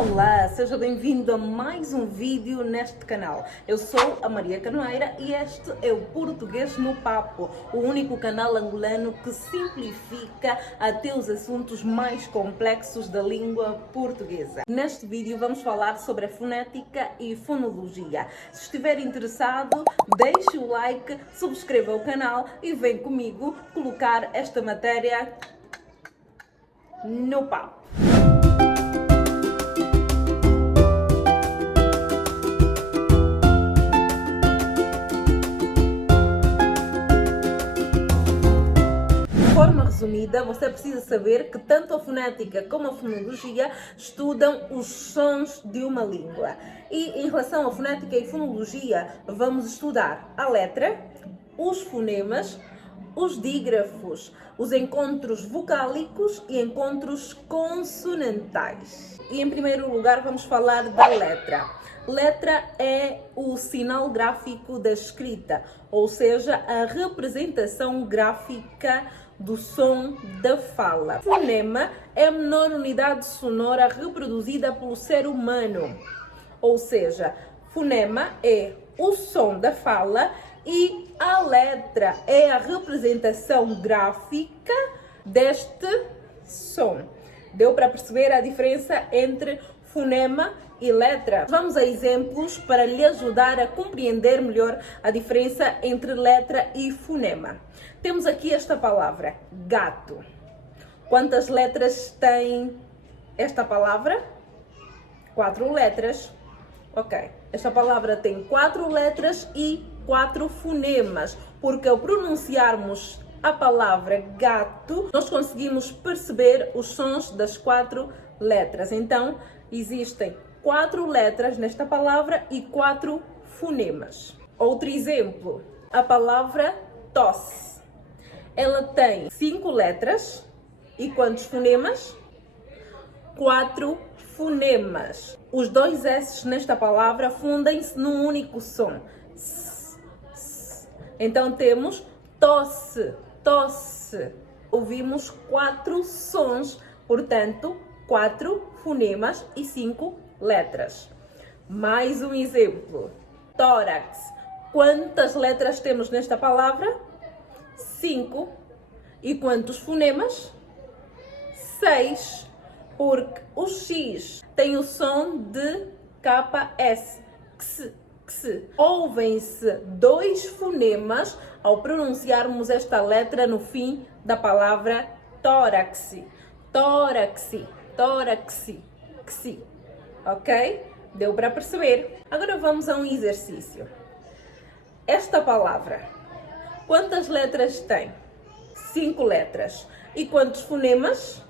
Olá, seja bem-vindo a mais um vídeo neste canal. Eu sou a Maria Canoeira e este é o Português no Papo, o único canal angolano que simplifica até os assuntos mais complexos da língua portuguesa. Neste vídeo vamos falar sobre a fonética e fonologia. Se estiver interessado, deixe o like, subscreva o canal e vem comigo colocar esta matéria no papo. De forma resumida, você precisa saber que tanto a fonética como a fonologia estudam os sons de uma língua. E em relação à fonética e fonologia, vamos estudar a letra, os fonemas, os dígrafos, os encontros vocálicos e encontros consonantais. E em primeiro lugar vamos falar da letra. Letra é o sinal gráfico da escrita, ou seja, a representação gráfica do som da fala. Fonema é a menor unidade sonora reproduzida pelo ser humano, ou seja, fonema é o som da fala e a letra é a representação gráfica deste som. Deu para perceber a diferença entre fonema e letra? Vamos a exemplos para lhe ajudar a compreender melhor a diferença entre letra e fonema. Temos aqui esta palavra, gato. Quantas letras tem esta palavra? 4 letras. Ok. Esta palavra tem 4 letras e 4 fonemas, porque ao pronunciarmos a palavra gato, nós conseguimos perceber os sons das 4 letras. Então, existem 4 letras nesta palavra e 4 fonemas. Outro exemplo, a palavra tosse. Ela tem 5 letras e quantos fonemas? 4 fonemas. Os 2 S nesta palavra fundem-se num único som. Então temos tosse, tosse. Ouvimos 4 sons, portanto, 4 fonemas e 5 letras. Mais um exemplo. Tórax. Quantas letras temos nesta palavra? 5. E quantos fonemas? 6. Porque o X tem o som de KS. Ks, ks. Ouvem-se 2 fonemas ao pronunciarmos esta letra no fim da palavra tórax. Tórax, tórax, ksi. Ok? Deu para perceber? Agora vamos a um exercício. Esta palavra, quantas letras tem? 5 letras. E quantos fonemas?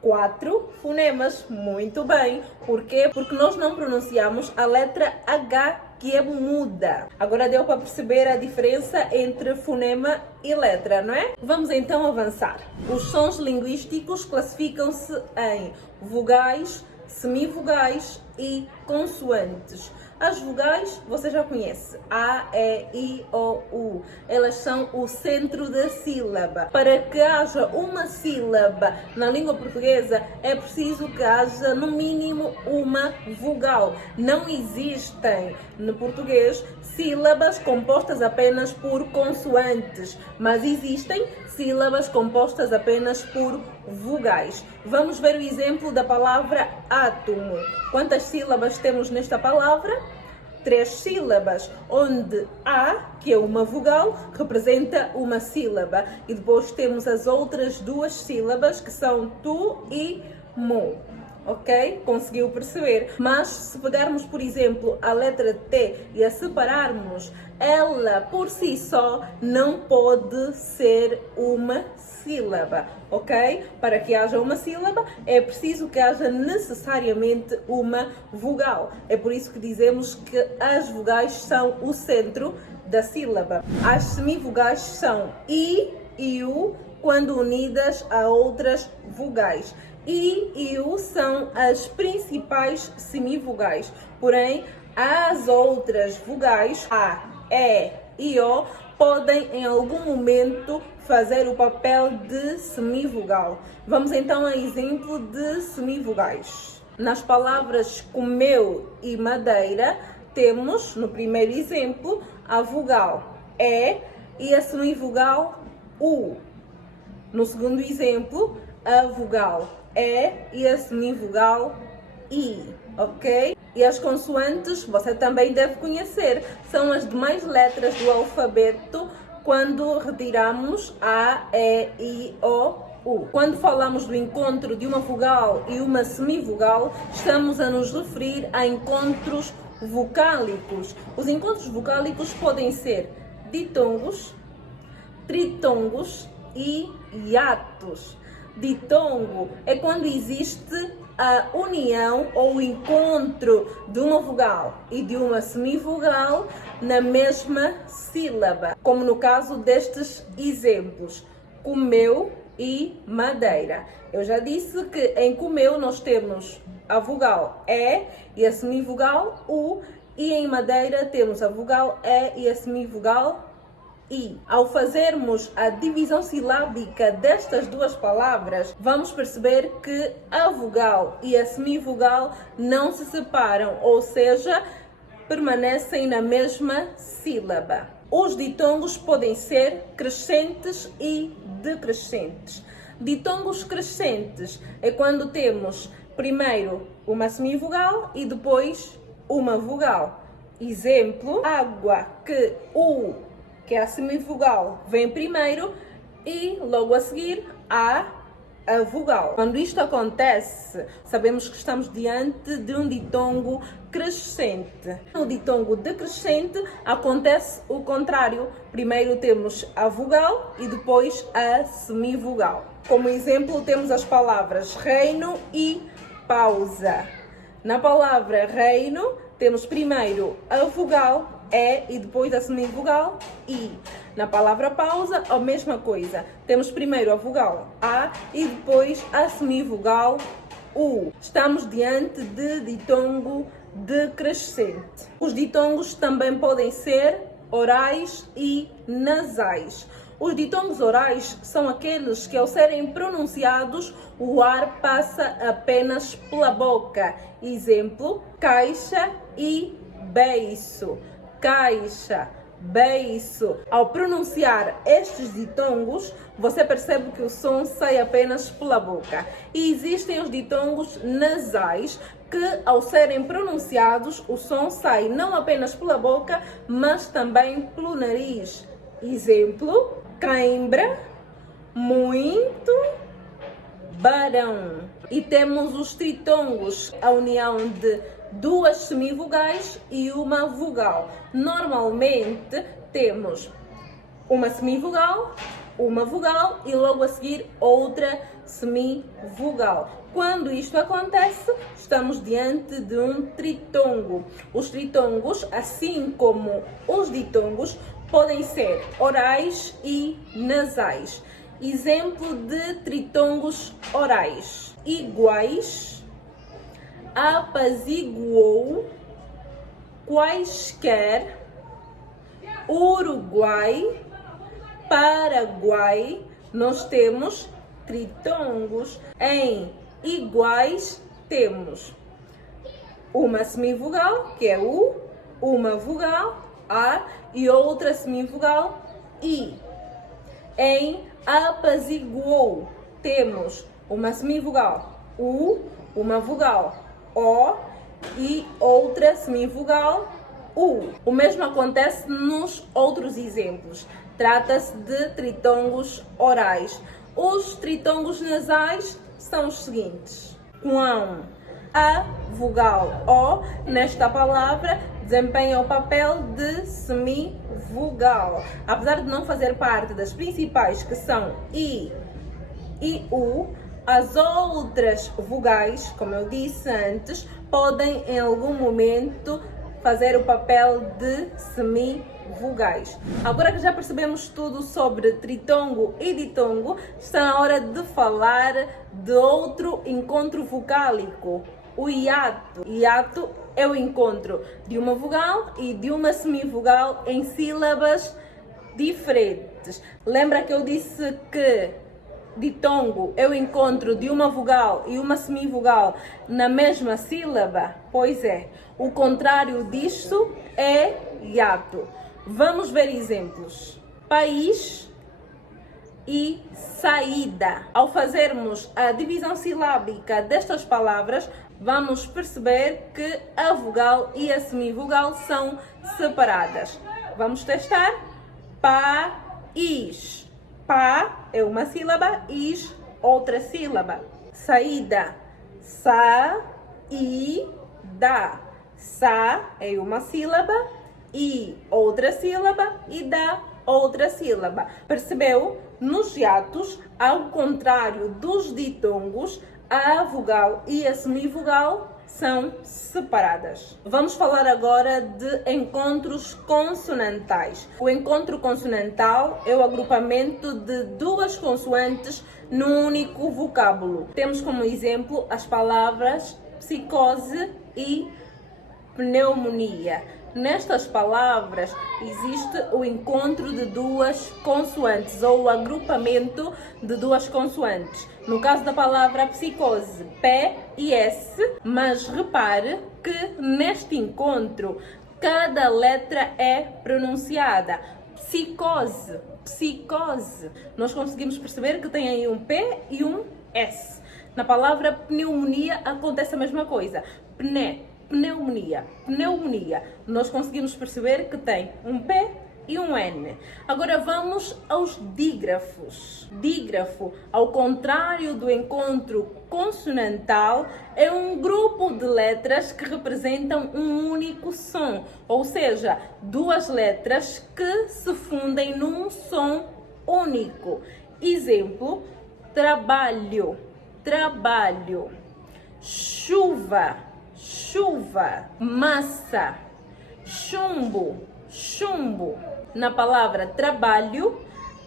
4 fonemas. Muito bem. Por quê? Porque nós não pronunciamos a letra H, que é muda. Agora deu para perceber a diferença entre fonema e letra, não é? Vamos então avançar. Os sons linguísticos classificam-se em vogais, semivogais e consoantes. As vogais você já conhece, A, E, I, O, U. Elas são o centro da sílaba. Para que haja uma sílaba na língua portuguesa, é preciso que haja no mínimo uma vogal. Não existem no português sílabas compostas apenas por consoantes, mas existem sílabas compostas apenas por vogais. Vamos ver o exemplo da palavra átomo. Quantas sílabas temos nesta palavra? 3 sílabas, onde A, que é uma vogal, representa uma sílaba. E depois temos as outras 2 sílabas, que são tu e mo. Ok? Conseguiu perceber? Mas se pegarmos, por exemplo, a letra T e a separarmos, ela por si só não pode ser uma sílaba, ok? Para que haja uma sílaba é preciso que haja necessariamente uma vogal. É por isso que dizemos que as vogais são o centro da sílaba. As semivogais são I e U quando unidas a outras vogais. I e U são as principais semivogais, porém as outras vogais, A, E e O, podem em algum momento fazer o papel de semivogal. Vamos então a exemplo de semivogais. Nas palavras comeu e madeira, temos, no primeiro exemplo, a vogal E e a semivogal U. No segundo exemplo, a vogal E e a semivogal I, ok? E as consoantes você também deve conhecer, são as demais letras do alfabeto quando retiramos A, E, I, O, U. Quando falamos do encontro de uma vogal e uma semivogal, estamos a nos referir a encontros vocálicos. Os encontros vocálicos podem ser ditongos, tritongos e hiatos. Ditongo é quando existe a união ou o encontro de uma vogal e de uma semivogal na mesma sílaba, como no caso destes exemplos, comeu e madeira. Eu já disse que em comeu nós temos a vogal E e a semivogal U, e em madeira temos a vogal E e a semivogal I. Ao fazermos a divisão silábica destas duas palavras, vamos perceber que a vogal e a semivogal não se separam, ou seja, permanecem na mesma sílaba. Os ditongos podem ser crescentes e decrescentes. Ditongos crescentes é quando temos primeiro uma semivogal e depois uma vogal. Exemplo, água, que o, que é a semivogal, vem primeiro e logo a seguir a vogal. Quando isto acontece, sabemos que estamos diante de um ditongo crescente. No ditongo decrescente acontece o contrário. Primeiro temos a vogal e depois a semivogal. Como exemplo, temos as palavras reino e pausa. Na palavra reino, temos primeiro a vogal E e depois a semivogal I. Na palavra pausa, a mesma coisa. Temos primeiro a vogal A e depois a semivogal U. Estamos diante de ditongo decrescente. Os ditongos também podem ser orais e nasais. Os ditongos orais são aqueles que, ao serem pronunciados, o ar passa apenas pela boca. Exemplo, caixa e beiço. Caixa, beiço. Ao pronunciar estes ditongos, você percebe que o som sai apenas pela boca. E existem os ditongos nasais, que ao serem pronunciados, o som sai não apenas pela boca, mas também pelo nariz. Exemplo, cãibra, muito, barão. E temos os tritongos, a união de duas semivogais e uma vogal. Normalmente temos uma semivogal, uma vogal e logo a seguir outra semivogal. Quando isto acontece, estamos diante de um tritongo. Os tritongos, assim como os ditongos, podem ser orais e nasais. Exemplo de tritongos orais: iguais, apaziguou, quaisquer, Uruguai, Paraguai. Nós temos tritongos. Em iguais temos uma semivogal, que é U, uma vogal, A, e outra semivogal, I. Em apaziguou temos uma semivogal, U, uma vogal, O, e outra semivogal, U. O mesmo acontece nos outros exemplos. Trata-se de tritongos orais. Os tritongos nasais são os seguintes: quão, a vogal O nesta palavra desempenha o papel de semivogal. Apesar de não fazer parte das principais, que são I e U, as outras vogais, como eu disse antes, podem em algum momento fazer o papel de semivogais. Agora que já percebemos tudo sobre tritongo e ditongo, está na hora de falar de outro encontro vocálico, o hiato. Hiato é o encontro de uma vogal e de uma semivogal em sílabas diferentes. Lembra que eu disse que ditongo eu encontro de uma vogal e uma semivogal na mesma sílaba? Pois é. O contrário disso é hiato. Vamos ver exemplos. País e saída. Ao fazermos a divisão silábica destas palavras, vamos perceber que a vogal e a semivogal são separadas. Vamos testar? País. Pa é uma sílaba, is outra sílaba. Saída. Saída. Sa é uma sílaba, e outra sílaba, e da outra sílaba. Percebeu? Nos hiatos, ao contrário dos ditongos, a vogal e a semivogal são separadas. Vamos falar agora de encontros consonantais. O encontro consonantal é o agrupamento de duas consoantes num único vocábulo. Temos como exemplo as palavras psicose e pneumonia. Nestas palavras existe o encontro de duas consoantes ou o agrupamento de duas consoantes. No caso da palavra psicose, P e S, mas repare que neste encontro cada letra é pronunciada. Psicose, psicose. Nós conseguimos perceber que tem aí um P e um S. Na palavra pneumonia acontece a mesma coisa. Pneumonia, pneumonia. Nós conseguimos perceber que tem um P e um N. Agora vamos aos dígrafos. Dígrafo, ao contrário do encontro consonantal, é um grupo de letras que representam um único som, ou seja, duas letras que se fundem num som único. Exemplo: trabalho, trabalho. Chuva, chuva. Massa, chumbo, chumbo. Na palavra trabalho,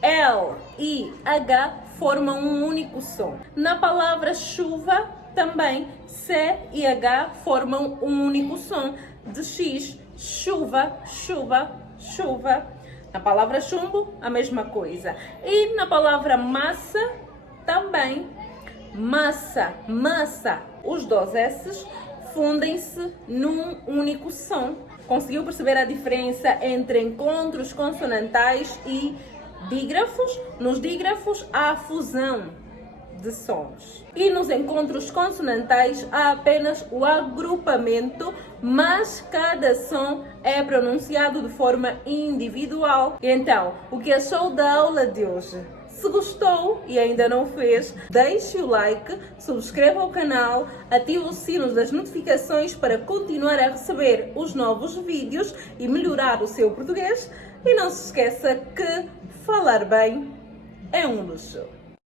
L e H formam um único som. Na palavra chuva, também C e H formam um único som. De X, chuva, chuva, chuva. Na palavra chumbo, a mesma coisa. E na palavra massa, também. Massa, massa. Os dois S's fundem-se num único som. Conseguiu perceber a diferença entre encontros consonantais e dígrafos? Nos dígrafos há fusão de sons. E nos encontros consonantais há apenas o agrupamento, mas cada som é pronunciado de forma individual. Então, o que achou da aula de hoje? Se gostou e ainda não fez, deixe o like, subscreva o canal, ative o sino das notificações para continuar a receber os novos vídeos e melhorar o seu português. E não se esqueça que falar bem é um luxo.